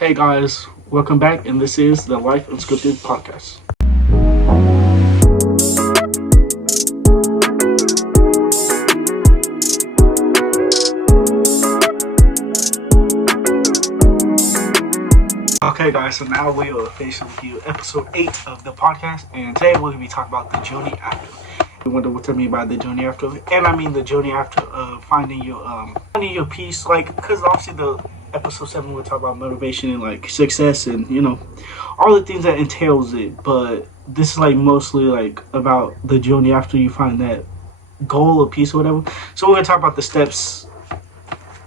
Hey guys, welcome back, and this is the Life Unscripted Podcast. Okay guys, so now we are finishing with you episode 8 of the podcast, and today we're going to be talking about the journey after. You wonder what I mean by the journey after, and I mean the journey after finding your peace, because obviously the episode 7 we'll talk about motivation and success and all the things that entails it, but this is mostly about the journey after you find that goal or peace or whatever. So we're going to talk about the steps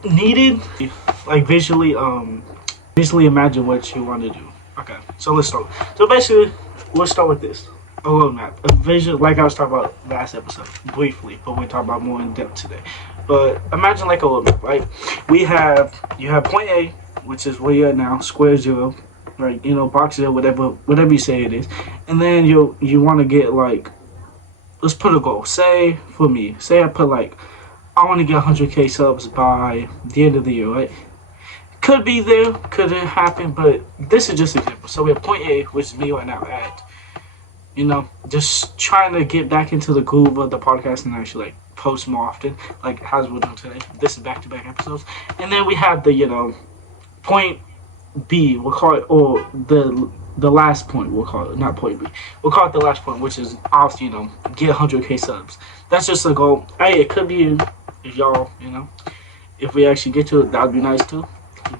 needed, visually imagine what you want to do. Okay, so let's start. So basically, we'll start with this. A roadmap. A vision, like I was talking about last episode, briefly, but we'll talk about more in depth today. But imagine a roadmap, right? You have point A, which is where you're at now, square zero, right? Box zero, whatever you say it is. And then you want to get let's put a goal. Say, for me, I put I want to get 100K subs by the end of the year, right? Could be there, couldn't happen, but this is just an example. So we have point A, which is me right now at, just trying to get back into the groove of the podcast and actually post more often, how's we're doing today. This is back-to-back episodes. And then we have the, point B, we'll call it, or the last point, we'll call it, not point B. We'll call it the last point, which is obviously, get 100K subs. That's just a goal. Hey, it could be if y'all, if we actually get to it, that would be nice too.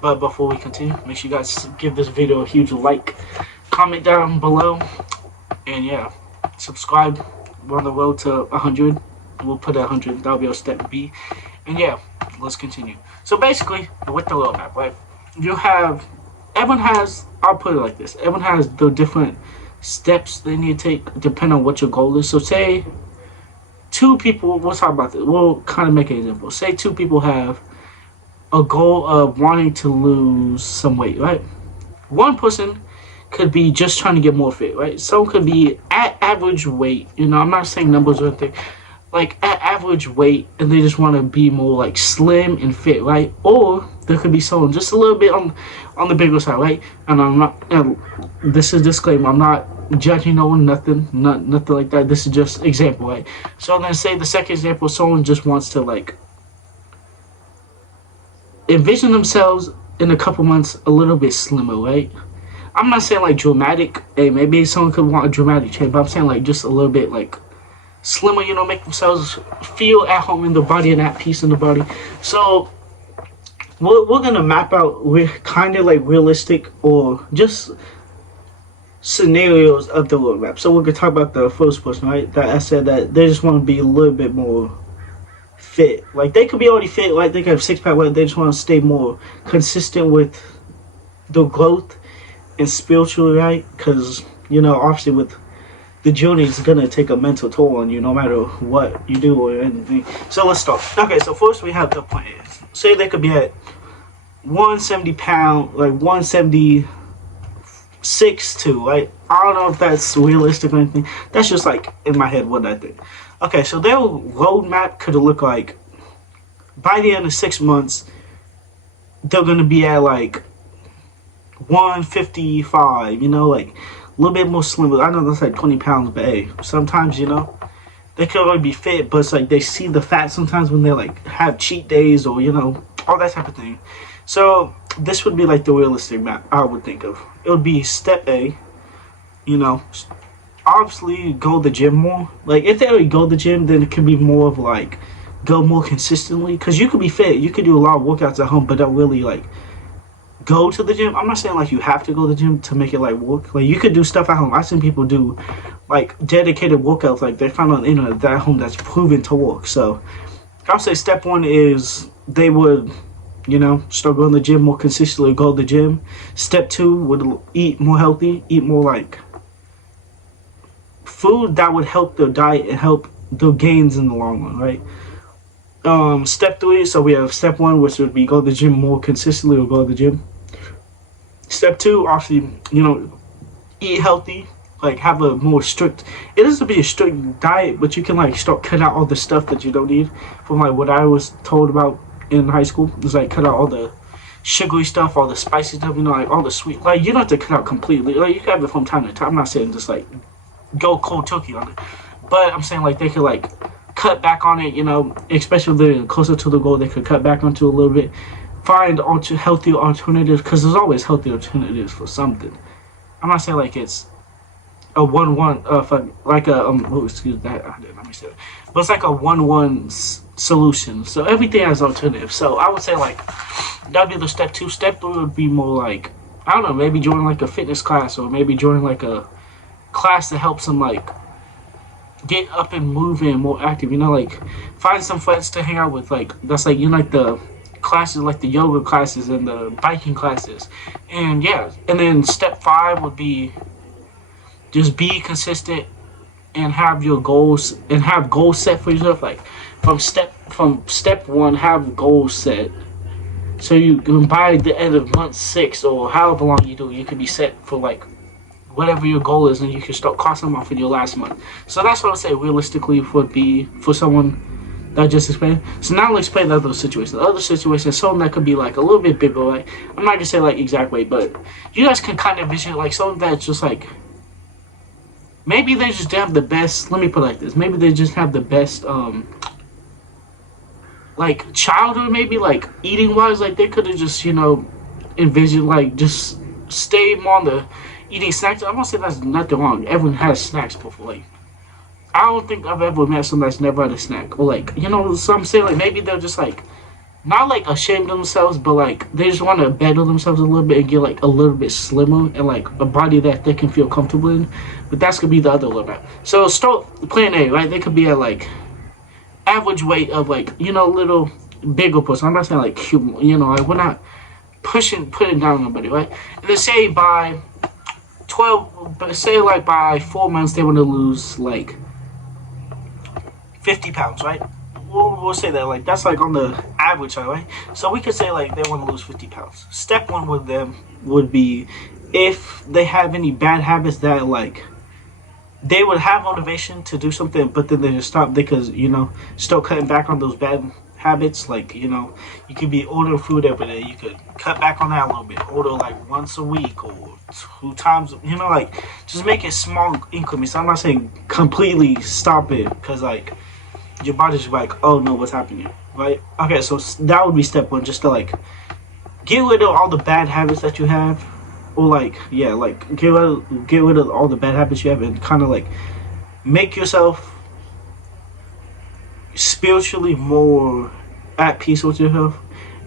But before we continue, make sure you guys give this video a huge like, comment down below, and yeah, subscribe. We're on the road to 100. We'll put 100. That'll be our step B. And yeah, let's continue. So basically, with the roadmap, right? Everyone has, I'll put it like this. Everyone has the different steps they need to take depending on what your goal is. So say two people, we'll talk about this. We'll kind of make an example. Say two people have a goal of wanting to lose some weight, right? One person could be just trying to get more fit, right? Someone could be at average weight, I'm not saying numbers or anything, at average weight, and they just want to be more slim and fit, right? Or there could be someone just a little bit on the bigger side, right? And I'm not, this is a disclaimer, I'm not judging no one, nothing like that. This is just example, right? So then say the second example, someone just wants to envision themselves in a couple months a little bit slimmer, right? I'm not saying dramatic. Hey, maybe someone could want a dramatic change, but I'm saying just a little bit slimmer, make themselves feel at home in the body and at peace in the body. So we're gonna map out kind of realistic or just scenarios of the roadmap. So we're gonna talk about the first person, right? That I said that they just want to be a little bit more fit. They could be already fit, they could have six-pack, they just want to stay more consistent with the growth and spiritually, right? Because obviously with the journey, it's gonna take a mental toll on you no matter what you do or anything. So let's start. Okay, so first we have the plan. Say they could be at 170 pound, 176 too, right? I don't know if that's realistic or anything. That's just in my head what I think. Okay, so their roadmap could look like by the end of 6 months, they're gonna be at 155, a little bit more slimmer. I know that's 20 pounds, but hey, sometimes, they could already be fit, but it's they see the fat sometimes when they have cheat days or, all that type of thing. So this would be the realistic map I would think of. It would be step A, obviously go to the gym more. If they already go to the gym, then it could be more of go more consistently, because you could be fit, you could do a lot of workouts at home, but don't really go to the gym. I'm not saying you have to go to the gym to make it work. You could do stuff at home. I've seen people do dedicated workouts they found on the internet that at home that's proven to work. So I'll say step 1 is they would start going to the gym more consistently, go to the gym. Step 2 would eat more healthy, eat more food that would help their diet and help their gains in the long run, right? Step 3, so we have step 1, which would be go to the gym more consistently or go to the gym. Step 2, obviously, eat healthy, have a more strict, it doesn't be a strict diet, but you can start cutting out all the stuff that you don't need. From what I was told about in high school, is cut out all the sugary stuff, all the spicy stuff, like all the sweet. Like, you don't have to cut out completely. Like, you can have it from time to time. I'm not saying just like go cold turkey on it, but I'm saying like they could like cut back on it. Especially if they're closer to the goal, they could cut back onto a little bit. Find healthy alternatives, because there's always healthy alternatives for something. I'm not saying like it's a 1-1 like a excuse that, let me say that. But it's like a 1-1 solution. So everything has alternatives. So I would say like that'd be the step 2. Step 3 would be more like, I don't know, maybe join like a fitness class, or maybe join like a class that helps them like get up and moving, more active. Like find some friends to hang out with. Like that's like like the classes, like the yoga classes and the biking classes, and yeah. And then step 5 would be just be consistent and have your goals and have goals set for yourself. Like from step 1, have goals set. So you can, by the end of month 6 or however long you do, you can be set for like whatever your goal is, and you can start crossing them off in your last month. So that's what I would say realistically would be for someone that I just explained. So now let's explain the other situation. The other situation is something that could be like a little bit bigger, right? I'm not gonna say like exact way, but you guys can kind of vision like something that's just like, maybe they just have the best, let me put it like this, maybe they just have the best like childhood, maybe like eating wise. Like they could have just envisioned like just stay more on the eating snacks. I'm gonna say that's nothing wrong. Everyone has snacks before. Like I don't think I've ever met someone that's never had a snack. Or like, so I'm saying like maybe they're just like not like ashamed of themselves, but like they just want to better themselves a little bit and get like a little bit slimmer and like a body that they can feel comfortable in. But that's gonna be the other little bit. So start plan A, right? They could be at like average weight of like little bigger person. I'm not saying like like we're not putting down nobody, right? And then say by 4 months they want to lose like 50 pounds, right? We'll say that like that's like on the average side, right? So we could say like they want to lose 50 pounds. Step 1 with them would be if they have any bad habits that like they would have motivation to do something, but then they just stop because start cutting back on those bad habits. Like you could be ordering food every day. You could cut back on that a little bit. Order like once a week or 2 times. Like just make it small increments. I'm not saying completely stop it because like your body's like, oh no, what's happening, right? Okay, so that would be step 1, just to like get rid of all the bad habits that you have, or like get rid of all the bad habits you have, and kind of like make yourself spiritually more at peace with yourself.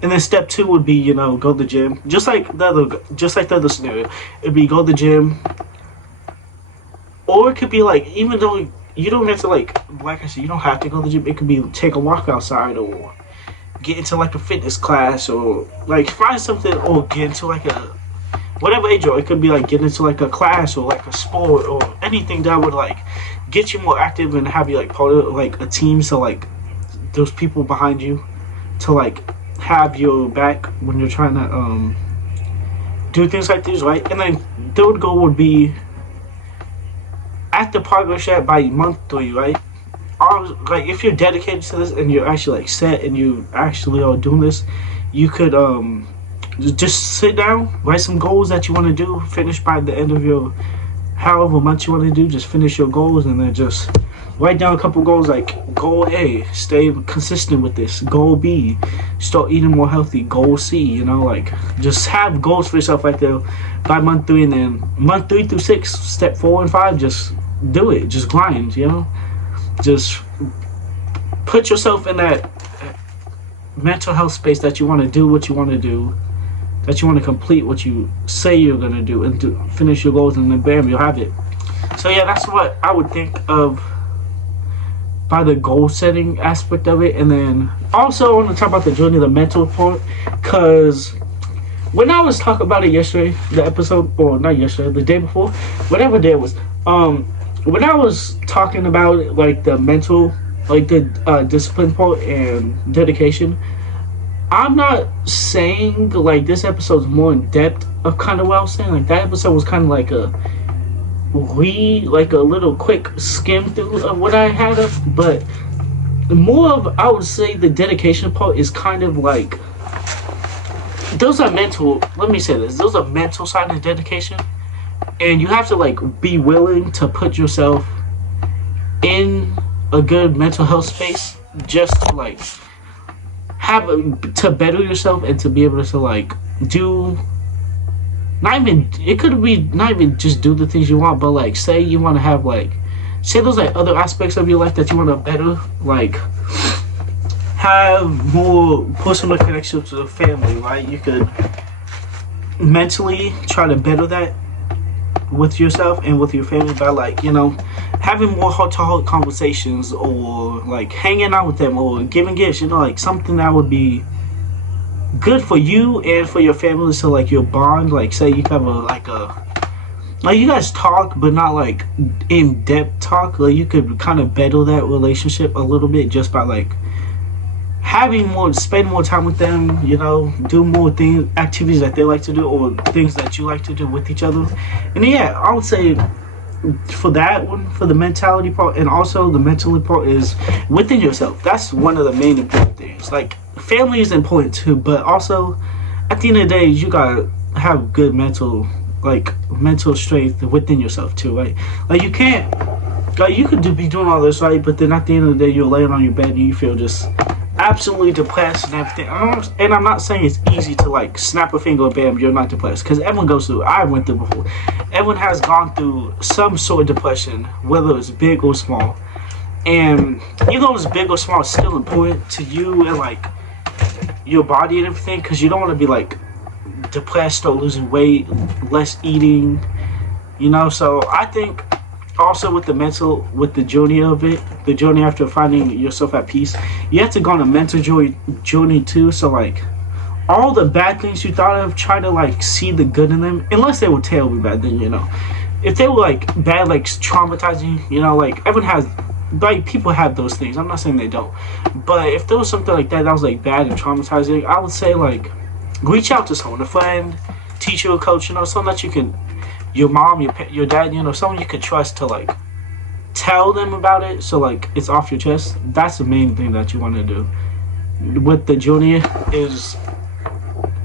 And then step 2 would be go to the gym, just like the other scenario. It'd be go to the gym, or it could be like, even though you don't have to like I said, you don't have to go to the gym. It could be take a walk outside, or get into like a fitness class, or like find something, or get into like a whatever age, or it could be like get into like a class or like a sport or anything that would like get you more active and have you like part of like a team, so like there's people behind you to like have your back when you're trying to do things like this, right? And then third goal would be at the progress at by month 3, right? Like if you're dedicated to this and you're actually like set and you actually are doing this, you could just sit down, write some goals that you want to do, finish by the end of your however much you want to do, just finish your goals, and then just write down a couple goals, like goal A, stay consistent with this. Goal B, start eating more healthy. Goal C, like just have goals for yourself right there by month 3, and then month 3 through 6, step 4 and 5, just do it. Just grind, just put yourself in that mental health space that you want to do what you want to do, that you want to complete what you say you're going to do, and to finish your goals, and then bam, you'll have it. So yeah, that's what I would think of by the goal setting aspect of it. And then also I want to talk about the journey, the mental part, because when I was talking about it yesterday, the episode, or not yesterday, the day before, whatever day it was, when I was talking about it, like the mental, like the discipline part and dedication, I'm not saying like this episode's more in depth of kind of what I was saying. Like that episode was kind of like a little quick skim through of what I had up, but more of, I would say the dedication part is kind of like those are mental. Let me say this: those are mental side of dedication, and you have to like be willing to put yourself in a good mental health space just to like to better yourself and to be able to like do. Not even, it could be not even just do the things you want, but like say you want to have like, say those like other aspects of your life that you want to better, like have more personal connection to the family, right? You could mentally try to better that with yourself and with your family by like, you know, having more heart-to-heart conversations or like hanging out with them or giving gifts, you know, like something that would be good for you and for your family, so like your bond, like say you have like you guys talk but not like in-depth talk, like you could kind of better that relationship a little bit just by like spend more time with them, you know, do more activities that they like to do or things that you like to do with each other. And yeah, I would say for that one, for the mentality part, and also the mentality part is within yourself. That's one of the main important things. Like family is important too, but also at the end of the day you gotta have good mental strength within yourself too, right? Like you can't, like you could be doing all this, right, but then at the end of the day you're laying on your bed and you feel just absolutely depressed and everything. And I'm not saying it's easy to like snap a finger and bam, you're not depressed, because everyone goes through, I went through before, everyone has gone through some sort of depression, whether it's big or small. And even though it's big or small, it's still important to you and like your body and everything, because you don't want to be like depressed or losing weight, less eating, you know. So I think also with the journey of it, the journey after finding yourself at peace, you have to go on a mental journey too. So like all the bad things you thought of, try to like see the good in them, unless they were terribly bad. Then, you know, if they were like bad, like traumatizing, you know, like everyone has, like people have those things, I'm not saying they don't, but if there was something like that was like bad and traumatizing, I would say like reach out to someone, a friend, teacher, or coach, you know, someone that you can, your mom, your dad, you know, someone you can trust to like tell them about it, so like it's off your chest. That's the main thing that you want to do with the journey, is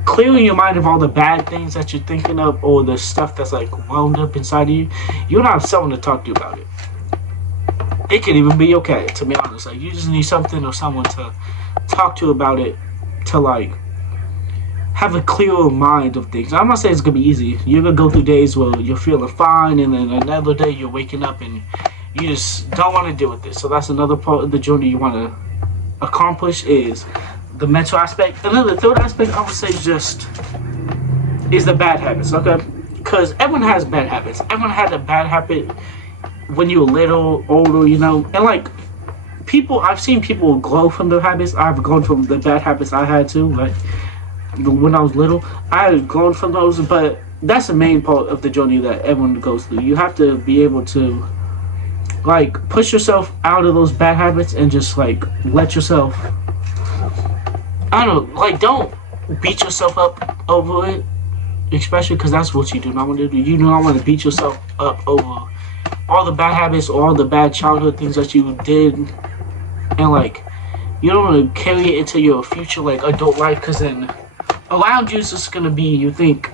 clearing your mind of all the bad things that you're thinking of or the stuff that's like wound up inside of you. You don't have someone to talk to about it. It can even be okay, to be honest. Like you just need something or someone to talk to about it, to like have a clearer mind of things. I'm not saying it's gonna be easy. You're gonna go through days where you're feeling fine, and then another day you're waking up and you just don't want to deal with this. So that's another part of the journey you want to accomplish, is the mental aspect. And then the third aspect, I would say, is the bad habits. Okay, because everyone has bad habits. Everyone had a bad habit when you were little, older, you know, and like I've seen people grow from their habits. I've grown from the bad habits I had too, right? When I was little, I had grown from those, but that's the main part of the journey that everyone goes through. You have to be able to like push yourself out of those bad habits and just like let yourself, I don't know, like don't beat yourself up over it, especially because that's what you do not want to do. You do not want to beat yourself up over all the bad habits or all the bad childhood things that you did, and like you don't want to carry it into your future like adult life, because then around you is just gonna be, you think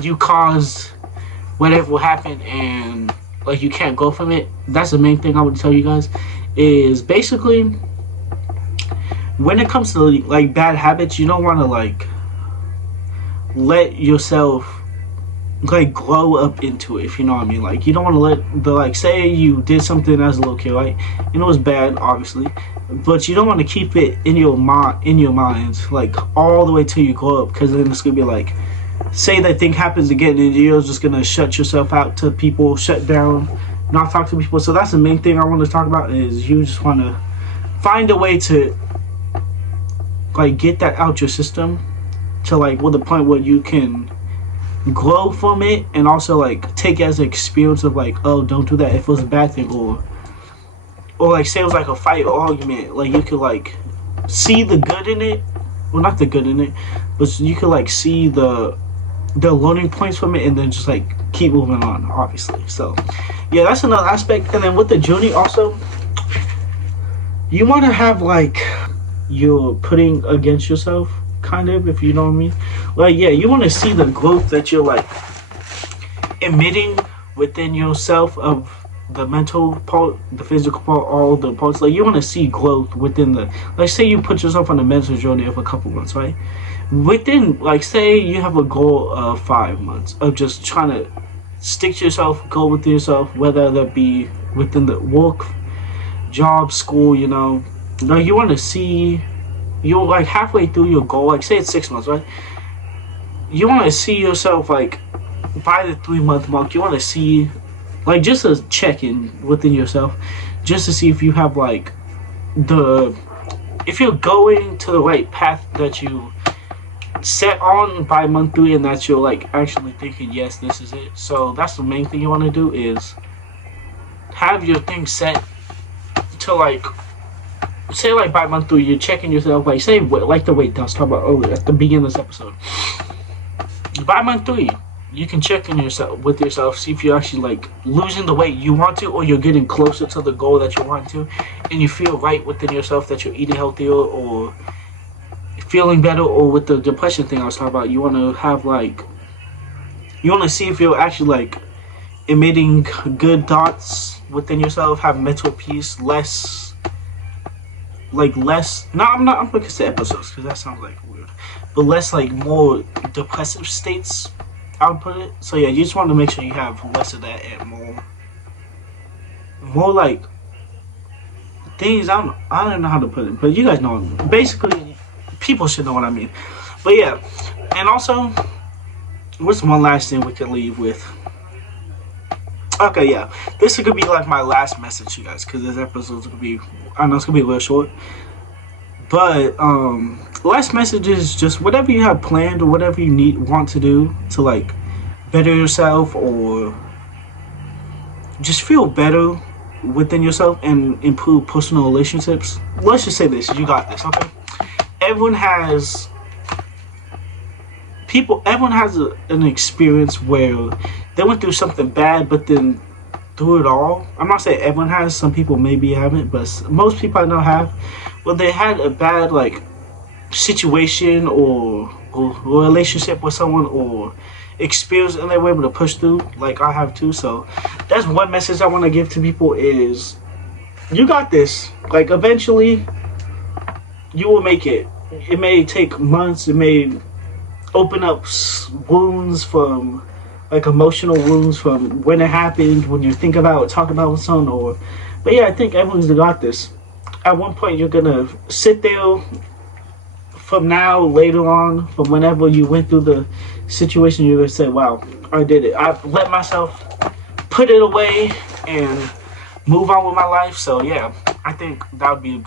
you caused whatever will happen and like you can't go from it. That's the main thing I would tell you guys, is basically when it comes to like bad habits, you don't want to like let yourself like grow up into it, if you know what I mean. Like you don't want to let the, like say you did something as a little kid, right, and it was bad obviously, but you don't want to keep it in your mind like all the way till you grow up, because then it's gonna be like, say that thing happens again and you're just gonna shut yourself out to people, shut down, not talk to people. So that's the main thing I want to talk about, is you just want to find a way to like get that out your system to like the point where you can grow from it, and also like take it as an experience of like, oh, don't do that if it was a bad thing, or like say it was like a fight or argument, like you could like see the good in it, well not the good in it, but you could like see the learning points from it and then just like keep moving on, obviously. So yeah, that's another aspect. And then with the journey also, you want to have like you're putting against yourself, kind of, if you know what I mean. Like, yeah, you want to see the growth that you're like emitting within yourself of the mental part, the physical part, all the parts. Like, you want to see growth within the, like, say you put yourself on a mental journey of a couple months, right? Within, like, say you have a goal of 5 months of just trying to stick to yourself, go with yourself, whether that be within the work, job, school, you know. Like, you want to see, you're like halfway through your goal, like say it's 6 months, right? You want to see yourself like by the 3-month mark. You want to see, like, just a check-in within yourself, just to see if you have like if you're going to the right path that you set on by month 3, and that you're like actually thinking, yes, this is it. So that's the main thing you want to do, is have your thing set to like, say like by month 3 you're checking yourself, like say like the weight that I was talking about earlier at the beginning of this episode. By month 3 you can check in yourself with yourself, see if you're actually like losing the weight you want to, or you're getting closer to the goal that you want to, and you feel right within yourself that you're eating healthier or feeling better. Or with the depression thing I was talking about, you want to have like, you want to see if you're actually like emitting good thoughts within yourself, have mental peace, less, no, I'm not gonna say episodes because that sounds like weird, but less like more depressive states, I would put it. So yeah, you just want to make sure you have less of that and more like things, I don't know how to put it, but you guys know, basically people should know what I mean. But yeah, and also what's one last thing we can leave with? Okay, yeah, this is gonna be like my last message to you guys, because this episode's gonna be, I know it's gonna be a little short, but last message is just whatever you have planned or whatever you want to do to like better yourself or just feel better within yourself and improve personal relationships. Let's just say this: you got this, okay? Everyone has an experience where they went through something bad, but then through it all, I'm not saying everyone has, some people maybe haven't, but most people I know have, well, they had a bad like situation or relationship with someone or experience, and they were able to push through, like I have too. So that's one message I want to give to people, is you got this. Like, eventually you will make it. It may take months, it may open up wounds from, like, emotional wounds from when it happened, when you think about it, talk about it with someone, but yeah, I think everyone's got this. At one point you're gonna sit there, from now, later on, from whenever you went through the situation, you're gonna say, wow, I did it. I've let myself put it away and move on with my life. So yeah, I think that would be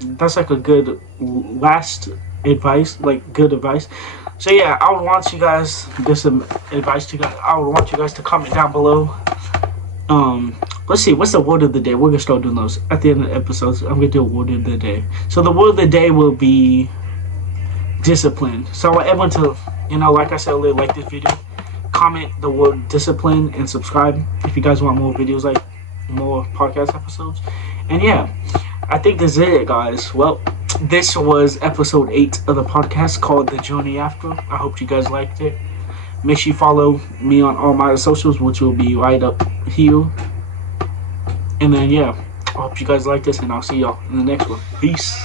that's like a good last advice, like good advice. So yeah, I would want you guys to give some advice to you guys. I would want you guys to comment down below. Let's see, what's the word of the day? We're gonna start doing those at the end of the episodes. I'm gonna do a word of the day. So the word of the day will be discipline. So I want everyone to, like I said earlier, like this video, comment the word discipline, and subscribe if you guys want more videos, like more podcast episodes. And yeah, I think this is it, guys. Well, this was episode 8 of the podcast called The Journey After. I hope you guys liked it. Make sure you follow me on all my socials, which will be right up here. And then yeah, I hope you guys like this, and I'll see y'all in the next one. Peace.